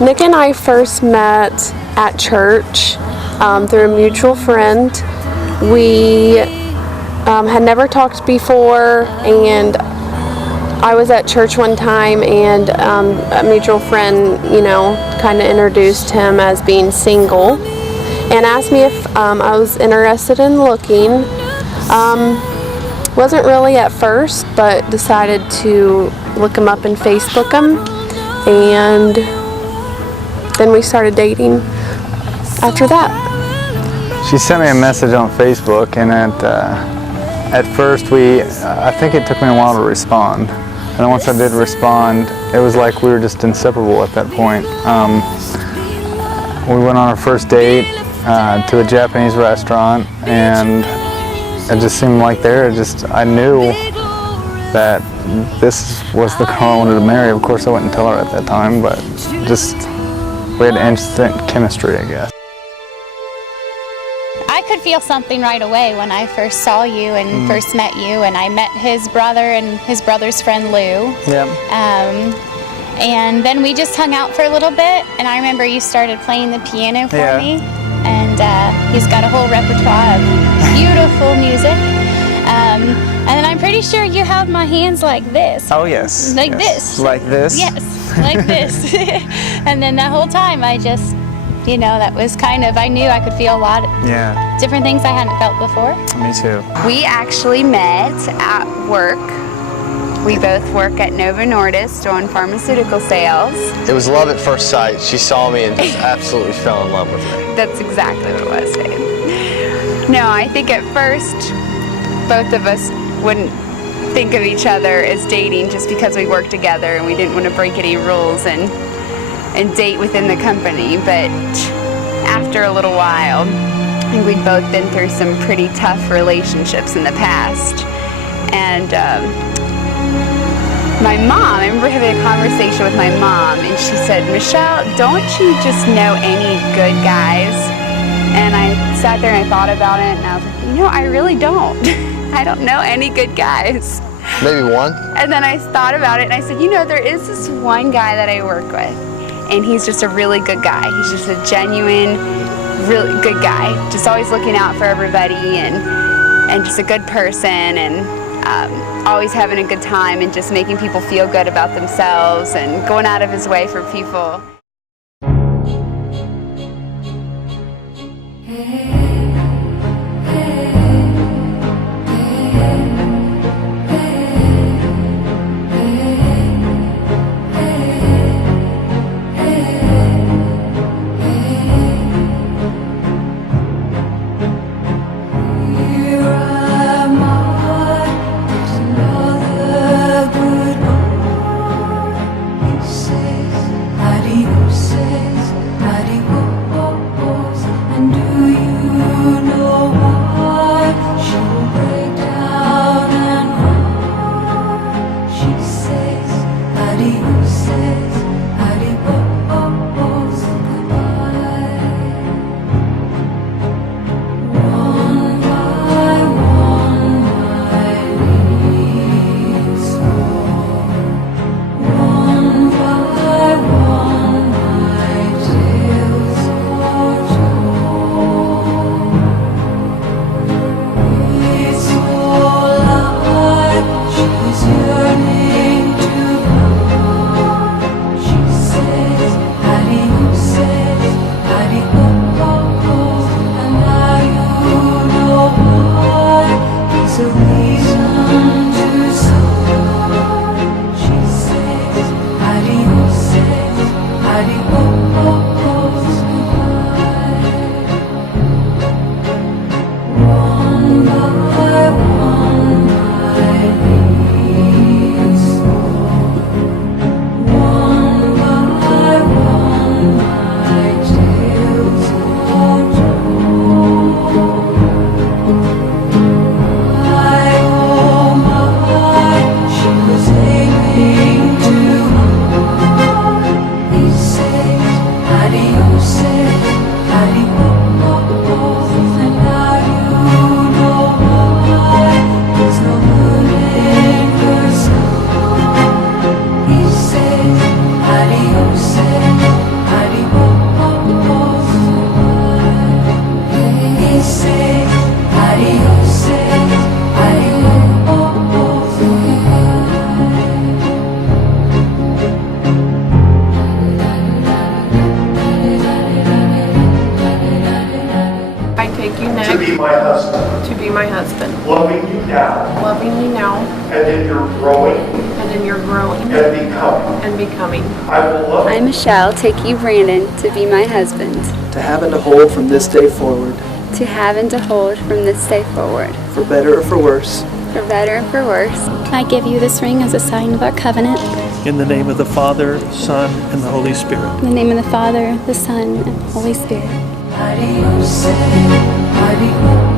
Nick and I first met at church through a mutual friend. We had never talked before, and I was at church one time, and a mutual friend, kind of introduced him as being single and asked me if I was interested in looking. Wasn't really at first, but decided to look him up and Facebook him, and then we started dating after that. She sent me a message on Facebook, and at first I think it took me a while to respond. And then once I did respond, it was like we were just inseparable at that point. We went on our first date to a Japanese restaurant, and it just seemed like I knew that this was the girl I wanted to marry. Of course, I wouldn't tell her at that time, but we had instant chemistry, I guess. I could feel something right away when I first saw you and first met you, and I met his brother and his brother's friend Lou. Yeah. And then we just hung out for a little bit, and I remember you started playing the piano for me, and he's got a whole repertoire of beautiful music. And then I'm pretty sure you held my hands like this. Oh yes. Like this. Like this? Yes, like this. And then that whole time I just, that was I knew I could feel a lot of different things I hadn't felt before. Me too. We actually met at work. We both work at Novo Nordisk doing pharmaceutical sales. It was love at first sight. She saw me and just absolutely fell in love with me. That's exactly what it was, babe. No, I think at first both of us wouldn't think of each other as dating just because we worked together and we didn't want to break any rules and date within the company. But after a little while, I think we'd both been through some pretty tough relationships in the past. And my mom, I remember having a conversation with my mom, and she said, "Michelle, don't you just know any good guys?" And I sat there and I thought about it, and I was like, I really don't. I don't know any good guys. Maybe one? And then I thought about it, and I said, there is this one guy that I work with, and he's just a really good guy. He's just a genuine, really good guy, just always looking out for everybody, and just a good person, and always having a good time, and just making people feel good about themselves, and going out of his way for people. Hari my husband, loving you now, loving you now, and in your growing and in your growing and becoming. and becoming. I will love I, you. Michelle, take you, Brandon, to be my husband, to have and to hold from this day forward, to have and to hold from this day forward, for better or for worse. for better or for worse. I give you this ring as a sign of our covenant. In the name of the Father, Son, and the Holy Spirit. In the name of the Father, the Son, and the Holy Spirit. Adios, adios.